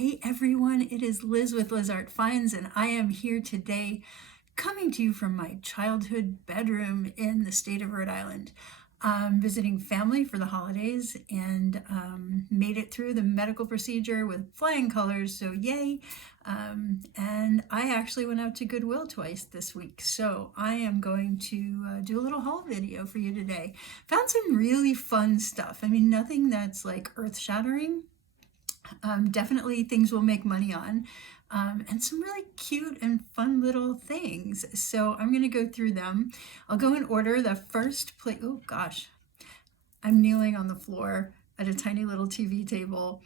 Hey everyone, it is Liz with Liz Art Finds, and I am here today coming to you from my childhood bedroom in the state of Rhode Island. I'm visiting family for the holidays and made it through the medical procedure with flying colors, so yay. And I actually went out to Goodwill twice this week, so I am going to do a little haul video for you today. Found some really fun stuff. I mean, nothing that's like earth-shattering. Definitely things we'll make money on, and some really cute and fun little things. So I'm going to go through them. I'll go in order. The first plate, oh gosh, I'm kneeling on the floor at a tiny little TV table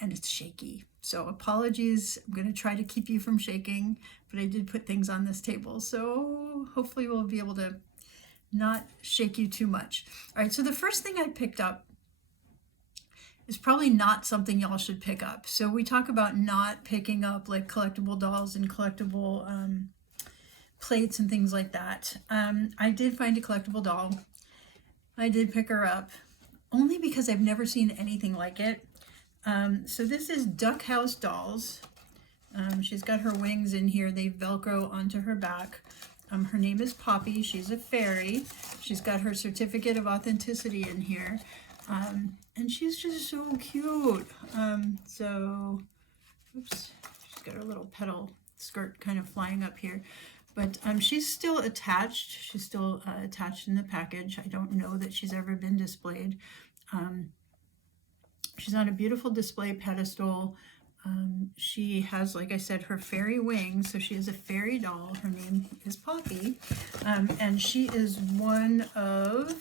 and it's shaky. So apologies, I'm going to try to keep you from shaking, but I did put things on this table. So hopefully we'll be able to not shake you too much. All right, so the first thing I picked up is probably not something y'all should pick up. So we talk about not picking up like collectible dolls and collectible plates and things like that. I did find a collectible doll. I did pick her up only because I've never seen anything like it. So this is Duck House Dolls. She's got her wings in here. They Velcro onto her back. Her name is Poppy. She's a fairy. She's got her certificate of authenticity in here. And she's just so cute. Oops, she's got her little petal skirt kind of flying up here. But she's still attached. She's still attached in the package. I don't know that she's ever been displayed. She's on a beautiful display pedestal. She has, like I said, her fairy wings. So she is a fairy doll. Her name is Poppy. And she is one of...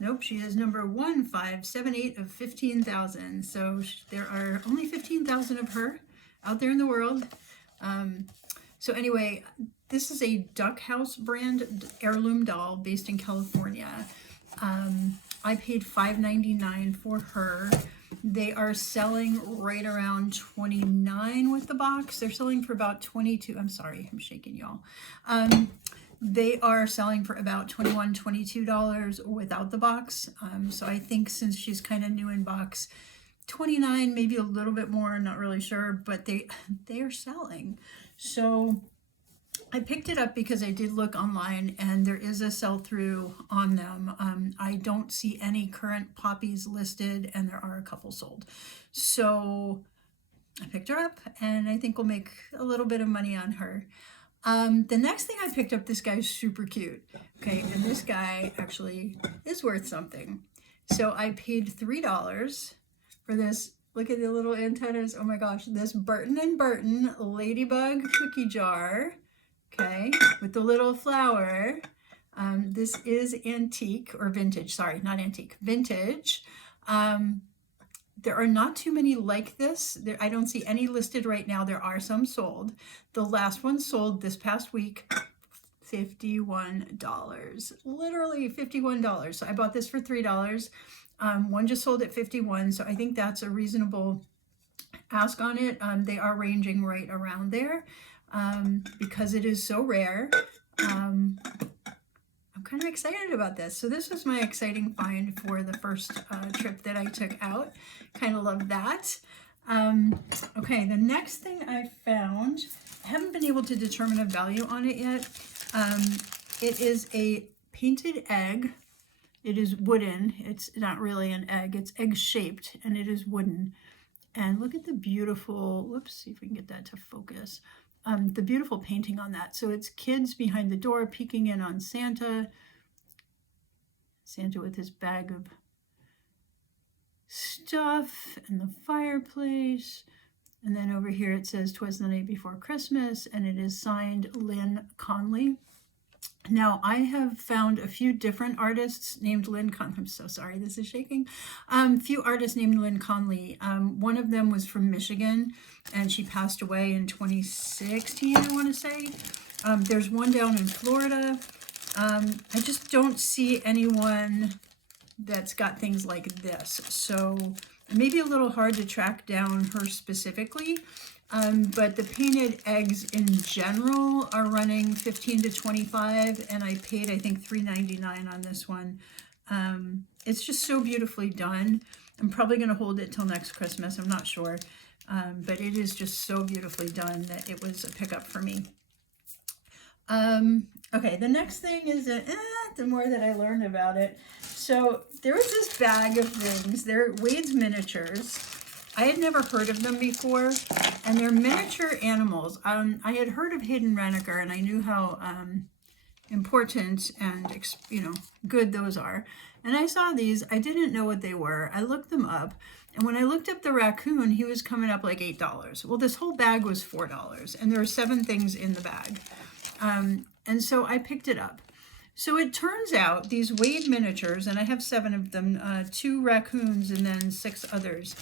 Nope, she is number 1578 of 15,000. So there are only 15,000 of her out there in the world. So anyway, this is a Duck House brand heirloom doll based in California. I paid $5.99 for her. They are selling right around $29 with the box. They're selling for about $22. I'm sorry, I'm shaking y'all. They are selling for about $21, $22 without the box. So I think since she's kind of new in box, $29, maybe a little bit more, I'm not really sure, but they are selling. So I picked it up because I did look online and there is a sell-through on them. I don't see any current poppies listed and there are a couple sold. So I picked her up and I think we'll make a little bit of money on her. The next thing I picked up, this guy's super cute. Okay, and this guy actually is worth something. So I paid $3 for this. Look at the little antennas. Oh my gosh, this Burton and Burton ladybug cookie jar. Okay, with the little flower. This is antique or vintage. Sorry, not antique, vintage. There are not too many like this. I don't see any listed right now. There are some sold. The last one sold this past week, $51. Literally $51. So I bought this for $3. One just sold at $51, so I think that's a reasonable ask on it. They are ranging right around there because it is so rare. I'm kind of excited about this. So this was my exciting find for the first trip that I took out. Kind of love that. Okay, the next thing I found, I haven't been able to determine a value on it yet. It is a painted egg. It is wooden. It's not really an egg. It's egg shaped and it is wooden. And look at the beautiful, whoops, see if we can get that to focus. The beautiful painting on that. So it's kids behind the door peeking in on Santa. Santa with his bag of stuff and the fireplace. And then over here it says "'Twas the Night Before Christmas," and it is signed Lynn Conley. Now, I have found a few different artists named Lynn Conley. I'm so sorry, this is shaking. Few artists named Lynn Conley. One of them was from Michigan, and she passed away in 2016, I want to say. There's one down in Florida. I just don't see anyone that's got things like this. So it may be a little hard to track down her specifically. But the painted eggs in general are running $15 to $25, and I paid, I think, $3.99 on this one. It's just so beautifully done. I'm probably going to hold it till next Christmas. I'm not sure. but it is just so beautifully done that it was a pickup for me. Okay, the next thing is that the more that I learned about it. So there was this bag of rings. They're Wade's miniatures. I had never heard of them before, and they're miniature animals. I had heard of Hayden Reneker, and I knew how important and good those are. And I saw these. I didn't know what they were. I looked them up, and when I looked up the raccoon, he was coming up like $8. Well, this whole bag was $4, and there were 7 things in the bag. And so I picked it up. So it turns out these Wade miniatures, and I have 7 of them, 2 raccoons and then 6 others.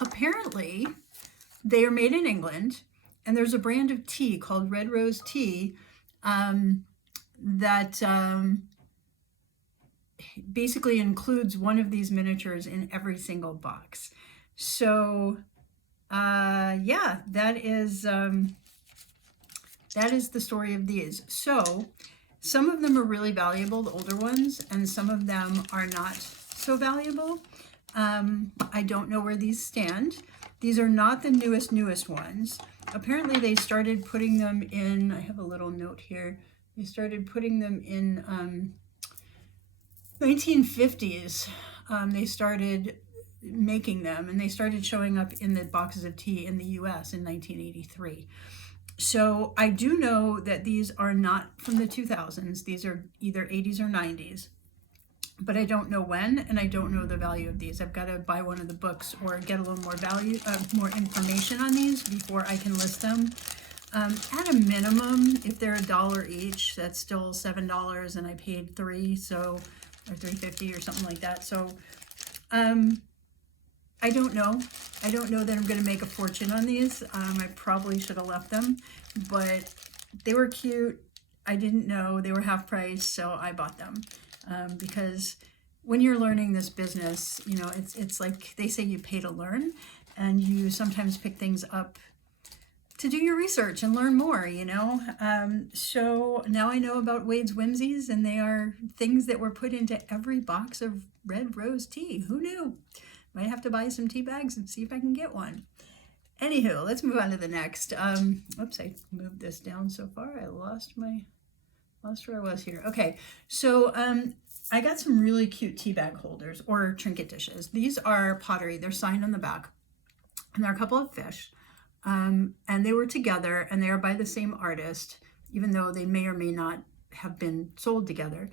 Apparently, they are made in England, and there's a brand of tea called Red Rose Tea that basically includes one of these miniatures in every single box. So yeah, that is the story of these. So some of them are really valuable, the older ones, and some of them are not so valuable. I don't know where these stand. These are not the newest ones. Apparently they started putting them in, I have a little note here, they started putting them in 1950s. They started making them, and they started showing up in the boxes of tea in the US in 1983. So I do know that these are not from the 2000s. These are either 80s or 90s, but I don't know when, and I don't know the value of these. I've got to buy one of the books or get a little more more information on these before I can list them. At a minimum, if they're $1 each, that's still $7, and I paid $3, so, or $3.50 or something like that. So I don't know. I don't know that I'm going to make a fortune on these. I probably should have left them, but they were cute. I didn't know they were half price, so I bought them because when you're learning this business, it's like they say you pay to learn, and you sometimes pick things up to do your research and learn more, So now I know about Wade's Whimsies, and they are things that were put into every box of Red Rose tea. Who knew? Might have to buy some tea bags and see if I can get one. Anywho, let's move on to the next. Oops, I moved this down so far. I lost where I was here. Okay, so I got some really cute tea bag holders or trinket dishes. These are pottery. They're signed on the back, and they're a couple of fish. And they were together, and they are by the same artist, even though they may or may not have been sold together.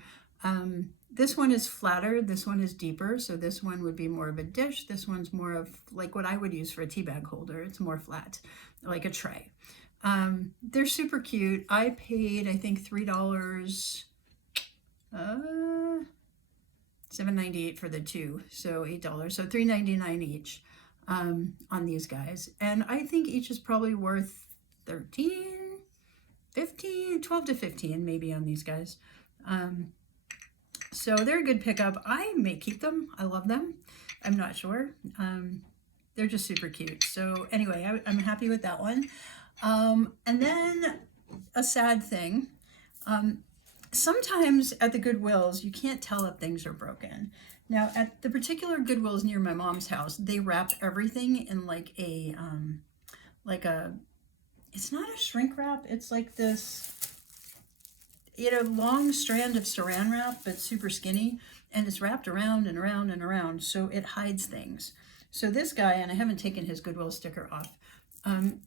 This one is flatter, this one is deeper, so this one would be more of a dish. This one's more of like what I would use for a tea bag holder. It's more flat, like a tray. They're super cute. I paid, I think, $3, $7.98 for the 2, so $8, so $3.99 each on these guys. And I think each is probably worth 13, 15, 12 to 15 maybe on these guys. So they're a good pickup. I may keep them. I love them. I'm not sure. They're just super cute. So anyway, I'm happy with that one. And then a sad thing. Sometimes at the Goodwills, you can't tell if things are broken. Now, at the particular Goodwills near my mom's house, they wrap everything in like a, it's not a shrink wrap. It's like this, long strand of saran wrap, but super skinny, and it's wrapped around and around and around, so it hides things. So this guy, and I haven't taken his Goodwill sticker off,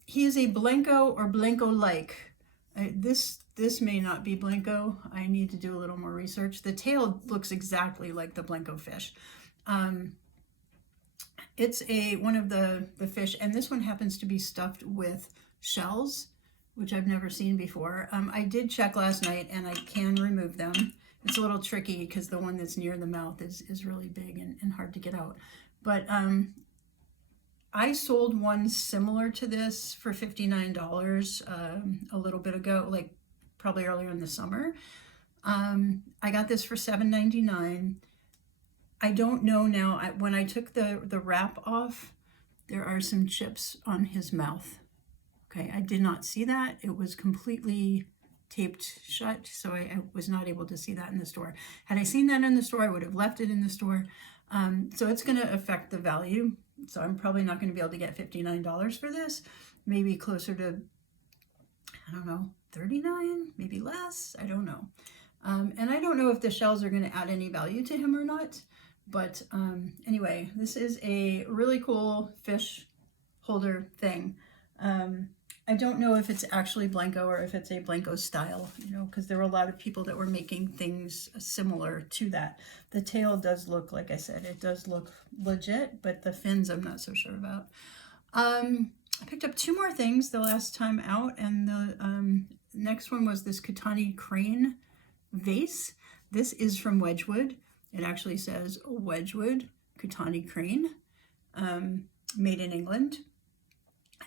he is a Blanco or Blanco-like. This may not be Blanco. I need to do a little more research. The tail looks exactly like the Blanco fish. It's one of the fish, and this one happens to be stuffed with shells, which I've never seen before. I did check last night, and I can remove them. It's a little tricky because the one that's near the mouth is really big and hard to get out. But I sold one similar to this for $59 a little bit ago, like probably earlier in the summer. I got this for $7.99. I don't know now. When I took the wrap off, there are some chips on his mouth. Okay, I did not see that. It was completely taped shut, so I was not able to see that in the store. Had I seen that in the store, I would have left it in the store. So it's going to affect the value So I'm probably not going to be able to get $59 for this. Maybe closer to, I don't know, 39, maybe less. I don't know. And I don't know if the shells are going to add any value to him or not. But anyway, this is a really cool fish holder thing. I don't know if it's actually Blanco or if it's a Blanco style, you know, because there were a lot of people that were making things similar to that. The tail does look, like I said, it does look legit, but the fins I'm not so sure about. I picked up 2 more things the last time out, and the next one was this Cutie crane vase. This is from Wedgwood. It actually says Wedgwood Cutie crane, made in England.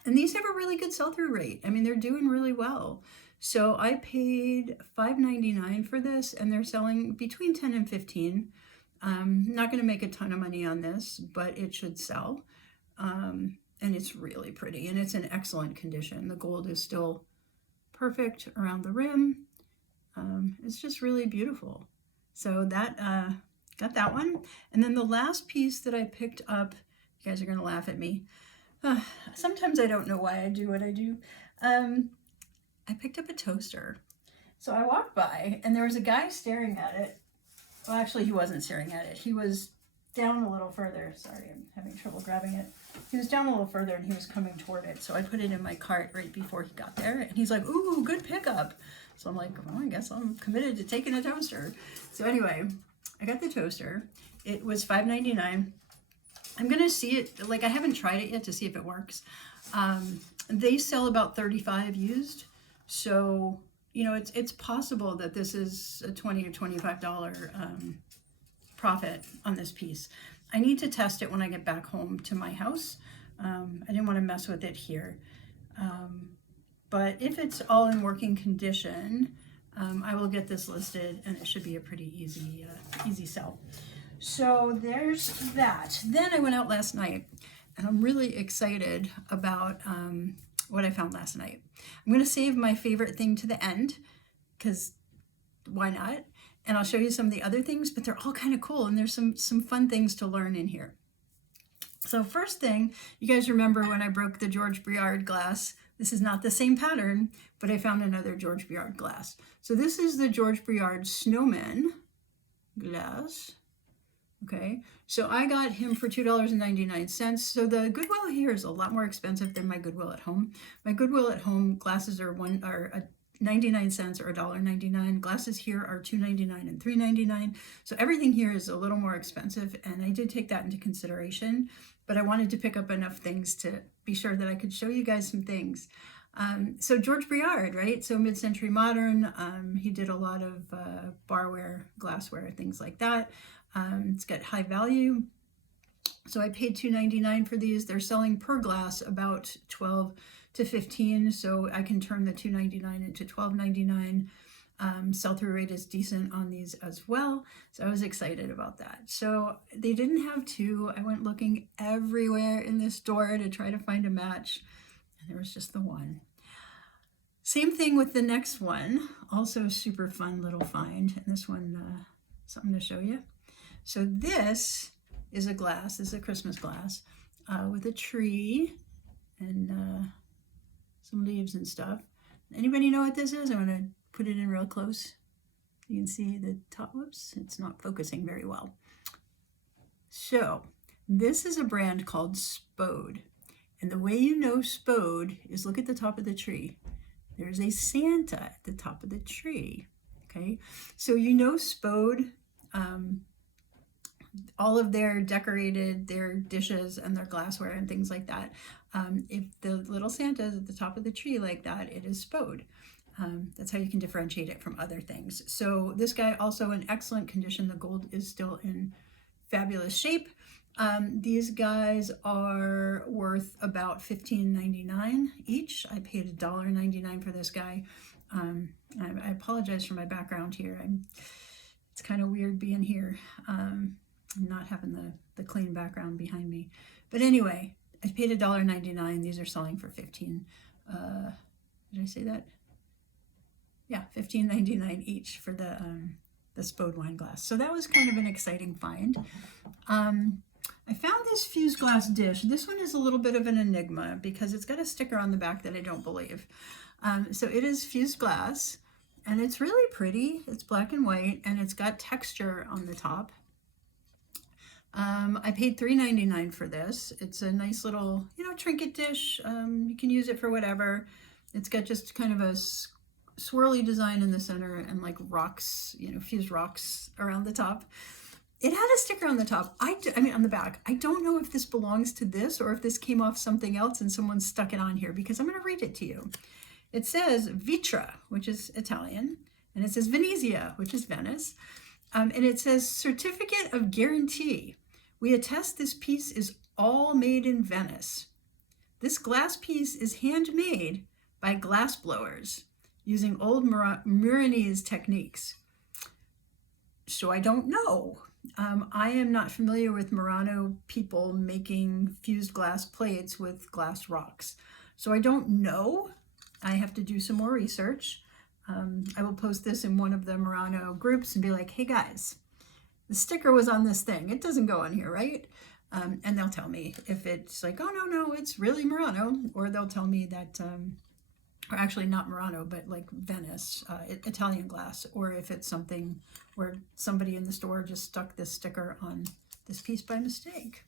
And these have a really good sell-through rate. I mean, they're doing really well. So I paid $5.99 for this, and they're selling between 10 and 15. Not going to make a ton of money on this, but it should sell. And it's really pretty, and it's in excellent condition. The gold is still perfect around the rim. It's just really beautiful. So that got that one. And then the last piece that I picked up, you guys are going to laugh at me. Sometimes I don't know why I do what I do. I picked up a toaster. So I walked by and there was a guy staring at it. Well, actually he wasn't staring at it. He was down a little further. Sorry, I'm having trouble grabbing it. He was down a little further and he was coming toward it. So I put it in my cart right before he got there. And he's like, ooh, good pickup. So I'm like, well, I guess I'm committed to taking a toaster. So anyway, I got the toaster. It was $5.99. I'm going to see it, like I haven't tried it yet to see if it works. They sell about 35 used. So, you know, it's possible that this is a $20 or $25 profit on this piece. I need to test it when I get back home to my house. I didn't want to mess with it here. But if it's all in working condition, I will get this listed and it should be a pretty easy sell. So there's that. Then I went out last night and I'm really excited about what I found last night. I'm going to save my favorite thing to the end because why not? And I'll show you some of the other things, but they're all kind of cool and there's some fun things to learn in here. So first thing, you guys remember when I broke the George Briard glass? This is not the same pattern, but I found another George Briard glass. So this is the George Briard Snowman glass. Okay, so I got him for $2.99. So the Goodwill here is a lot more expensive than my Goodwill at home. My Goodwill at home glasses are 99 cents or $1.99. Glasses here are $2.99 and $3.99. So everything here is a little more expensive, and I did take that into consideration. But I wanted to pick up enough things to be sure that I could show you guys some things. So George Briard, right? So mid-century modern. He did a lot of barware, glassware, things like that. It's got high value. So I paid $2.99 for these. They're selling per glass about 12 to 15. So I can turn the $2.99 into $12.99. Sell-through rate is decent on these as well. So I was excited about that. So they didn't have 2. I went looking everywhere in this store to try to find a match. And there was just the 1. Same thing with the next one. Also super fun little find. And this one, something to show you. So this is a glass. This is a Christmas glass with a tree and some leaves and stuff. Anybody know what this is? I'm going to put it in real close. You can see the top. Whoops, it's not focusing very well. So this is a brand called Spode. And the way you know Spode is look at the top of the tree. There's a Santa at the top of the tree. Okay, so you know Spode. All of their decorated, their dishes and their glassware and things like that. If the little Santa is at the top of the tree like that, it is Spode. That's how you can differentiate it from other things. So this guy also in excellent condition. The gold is still in fabulous shape. These guys are worth about $15.99 each. I paid $1.99 for this guy. I apologize for my background here. It's kind of weird being here. Not having the clean background behind me. But anyway, I paid $1.99. These are selling for $15. Did I say that? Yeah, $15.99 each for the Spode wine glass. So that was kind of an exciting find. I found this fused glass dish. This one is a little bit of an enigma because it's got a sticker on the back that I don't believe. So it is fused glass, and it's really pretty. It's black and white, and it's got texture on the top. I paid $3.99 for this. It's a nice little, trinket dish. You can use it for whatever. It's got just kind of a swirly design in the center and like rocks, fused rocks around the top. It had a sticker on the top. I mean, on the back. I don't know if this belongs to this or if this came off something else and someone stuck it on here, because I'm going to read it to you. It says Vitra, which is Italian, and it says Venezia, which is Venice, and it says Certificate of Guarantee. We attest this piece is all made in Venice. This glass piece is handmade by glass blowers using old Milanese techniques. So I don't know. I am not familiar with Murano people making fused glass plates with glass rocks. So I don't know. I have to do some more research. I will post this in one of the Murano groups and be like, hey guys, the sticker was on this thing. It doesn't go on here, right? And they'll tell me if it's like, oh, no, it's really Murano. Or they'll tell me that, or actually not Murano, but like Venice, Italian glass. Or if it's something where somebody in the store just stuck this sticker on this piece by mistake.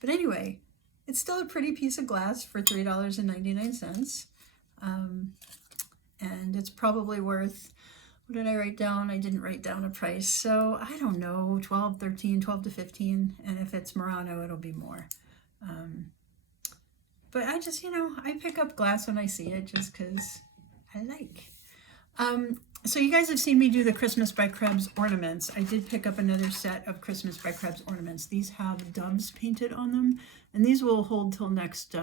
But anyway, it's still a pretty piece of glass for $3.99. And it's probably worth, what did I write down? I didn't write down a price. So I don't know, 12, 13, 12 to 15. And if it's Murano, it'll be more. But I just, I pick up glass when I see it just because I like. So you guys have seen me do the Christmas by Krebs ornaments. I did pick up another set of Christmas by Krebs ornaments. These have doves painted on them, and these will hold till next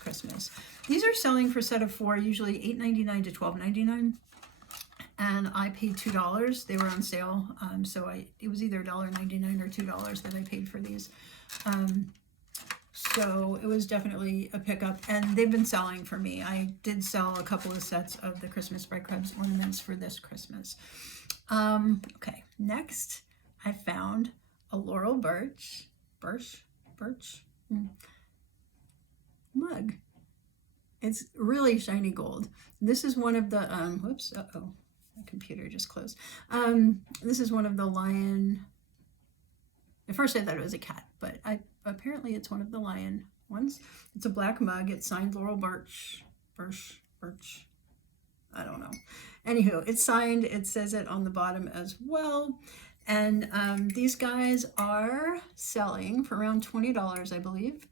Christmas. These are selling for a set of 4, usually $8.99 to $12.99, and I paid $2. They were on sale, so it was either $1.99 or $2 that I paid for these. So it was definitely a pickup, and they've been selling for me. I did sell a couple of sets of the Christmas by Krebs ornaments for this Christmas. Okay, next I found a Laurel Birch mug. It's really shiny gold. This is one of the, whoops, my computer just closed. This is one of the lion. At first I thought it was a cat, but apparently it's one of the lion ones. It's a black mug. It's signed Laurel Birch. I don't know. Anywho, it's signed. It says it on the bottom as well. And these guys are selling for around $20, I believe.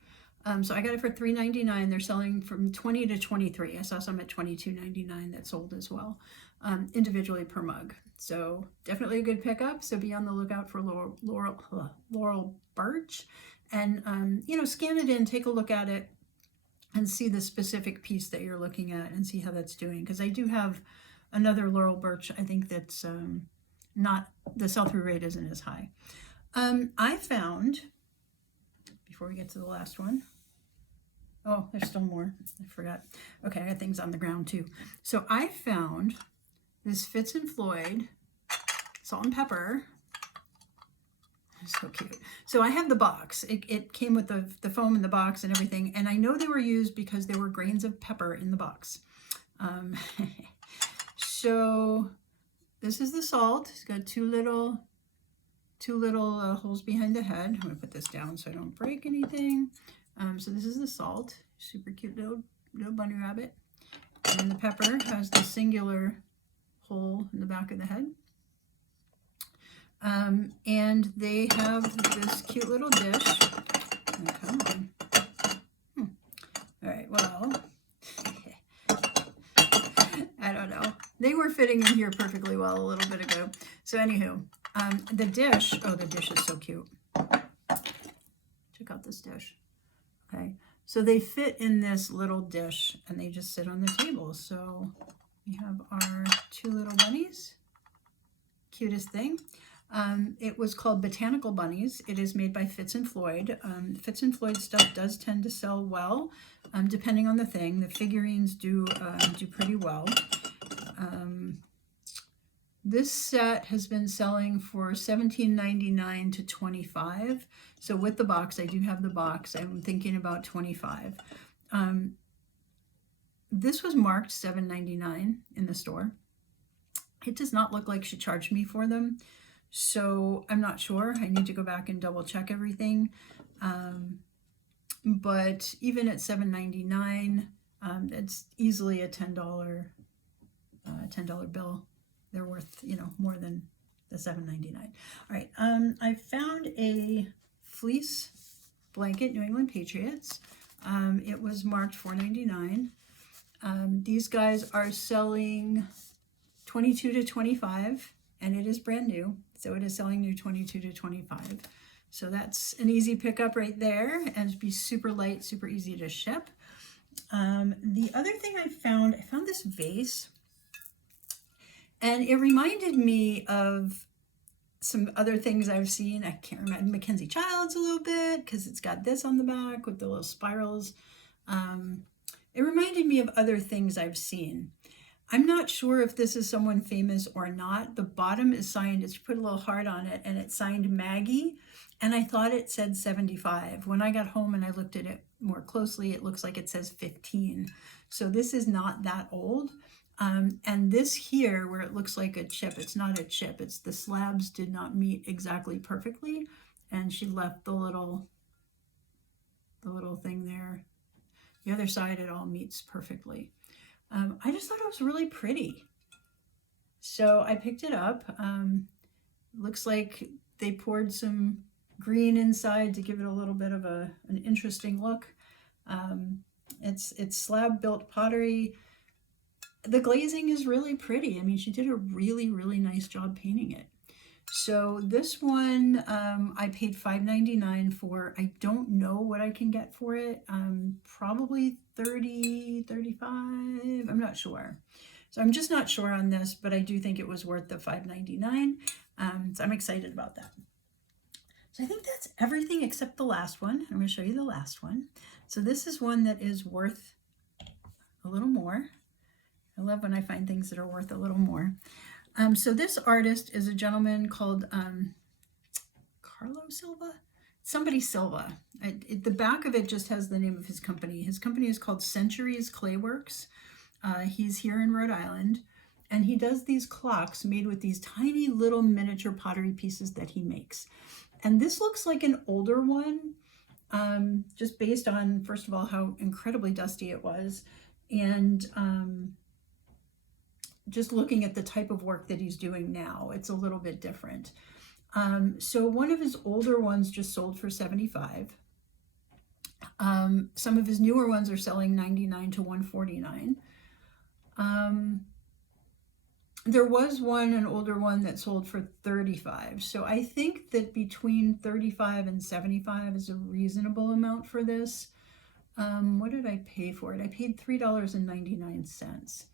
So I got it for $3.99. They're selling from $20 to $23. I saw some at $22.99 that sold as well, individually per mug. So definitely a good pickup. So be on the lookout for Laurel Birch, and scan it in, take a look at it, and see the specific piece that you're looking at and see how that's doing. Because I do have another Laurel Birch. I think that's not, the sell-through rate isn't as high. I found, before we get to the last one, oh, there's still more. I forgot. Okay, I got things on the ground too. So I found this Fitz and Floyd salt and pepper. So cute. So I have the box. It came with the foam in the box and everything. And I know they were used because there were grains of pepper in the box. So this is the salt. It's got two little holes behind the head. I'm going to put this down so I don't break anything. So this is the salt. Super cute little bunny rabbit. And the pepper has the singular hole in the back of the head. And they have this cute little dish. Oh, come on. All right, well, I don't know. They were fitting in here perfectly well a little bit ago. So anywho, the dish, oh, the dish is so cute. Check out this dish. Okay, so they fit in this little dish and they just sit on the table. So we have our two little bunnies. Cutest thing. It was called Botanical Bunnies. It is made by Fitz and Floyd. Fitz and Floyd stuff does tend to sell well, depending on the thing. The figurines do pretty well. This set has been selling for $17.99 to $25. So with the box, I do have the box. I'm thinking about $25. This was marked $7.99 in the store. It does not look like she charged me for them, so I'm not sure. I need to go back and double check everything. But even at $7.99, it's easily a $10 bill. They're worth, you know, more than the $7.99. All right, I found a fleece blanket, New England Patriots. It was marked $4.99. These guys are selling 22 to 25, and it is brand new, so it is selling new 22 to 25. So that's an easy pickup right there, and it'd be super light, super easy to ship. The other thing I found this vase, and it reminded me of some other things I've seen. I can't remember, Mackenzie Childs a little bit, because it's got this on the back with the little spirals. It reminded me of other things I've seen. I'm not sure if this is someone famous or not. The bottom is signed, it's put a little heart on it, and it's signed Maggie, and I thought it said 75. When I got home and I looked at it more closely, it looks like it says 15. So this is not that old. And this here, where it looks like a chip, it's not a chip. It's the slabs did not meet exactly perfectly, and she left the little thing there. The other side, it all meets perfectly. I just thought it was really pretty, so I picked it up. Looks like they poured some green inside to give it a little bit of an interesting look. It's slab built pottery. The glazing is really pretty. I mean, she did a really, really nice job painting it. So this one, I paid $5.99 for. I don't know what I can get for it. Probably $30, $35. I'm not sure. So I'm just not sure on this, but I do think it was worth the $5.99. So I'm excited about that. So I think that's everything except the last one. I'm going to show you the last one. So this is one that is worth a little more. I love when I find things that are worth a little more. So this artist is a gentleman called Carlo Silva? Somebody Silva. The back of it just has the name of his company. His company is called Centuries Clayworks. He's here in Rhode Island, and he does these clocks made with these tiny little miniature pottery pieces that he makes. And this looks like an older one, just based on, first of all, how incredibly dusty it was, and just looking at the type of work that he's doing now, it's a little bit different. So one of his older ones just sold for $75. Some of his newer ones are selling $99 to $149. There was an older one that sold for $35. So I think that between $35 and $75 is a reasonable amount for this. What did I pay for it? I paid $3.99.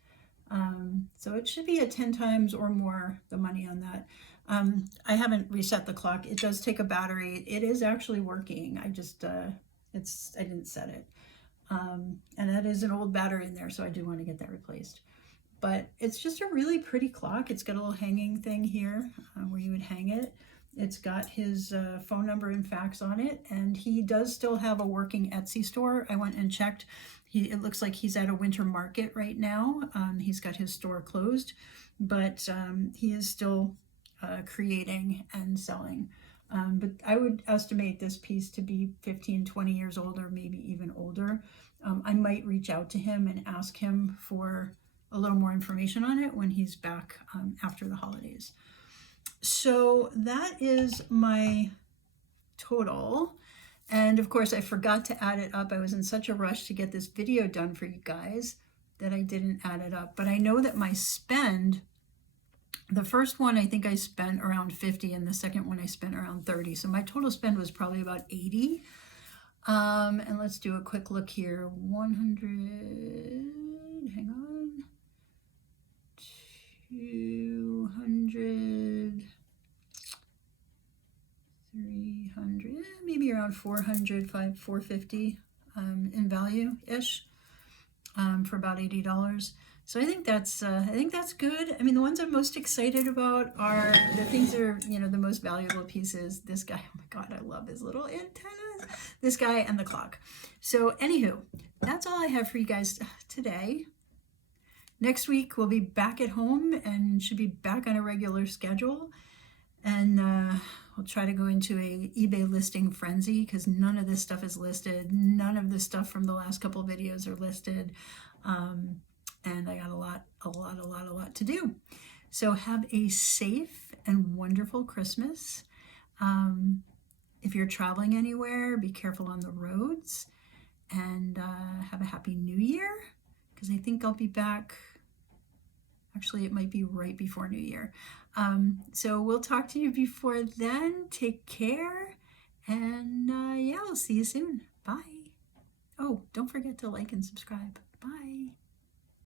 So it should be at 10 times or more the money on that. I haven't reset the clock. It does take a battery. It is actually working. I just, I didn't set it. And that is an old battery in there, so I do want to get that replaced. But it's just a really pretty clock. It's got a little hanging thing here where you would hang it. It's got his phone number and fax on it, and he does still have a working Etsy store. I went and checked. It looks like he's at a winter market right now. He's got his store closed, but he is still creating and selling. But I would estimate this piece to be 15, 20 years old, or maybe even older. I might reach out to him and ask him for a little more information on it when he's back after the holidays. So that is my total. And of course, I forgot to add it up. I was in such a rush to get this video done for you guys that I didn't add it up. But I know that my spend, the first one, I think I spent around 50, and the second one I spent around 30. So my total spend was probably about 80. And let's do a quick look here. 100, hang on, 200, 300, maybe around 400, 450 in value-ish for about $80. So I think that's good. I mean, the ones I'm most excited about are the things that are, you know, the most valuable pieces. This guy, oh my God, I love his little antennas. This guy and the clock. So anywho, that's all I have for you guys today. Next week we'll be back at home and should be back on a regular schedule. And we'll try to go into a eBay listing frenzy because none of this stuff is listed. None of the stuff from the last couple of videos are listed. And I got a lot to do. So have a safe and wonderful Christmas. If you're traveling anywhere, be careful on the roads, and have a happy new year, because I think I'll be back. Actually, it might be right before New Year. So we'll talk to you before then. Take care, and yeah, we'll see you soon. Bye. Oh, don't forget to like and subscribe. Bye.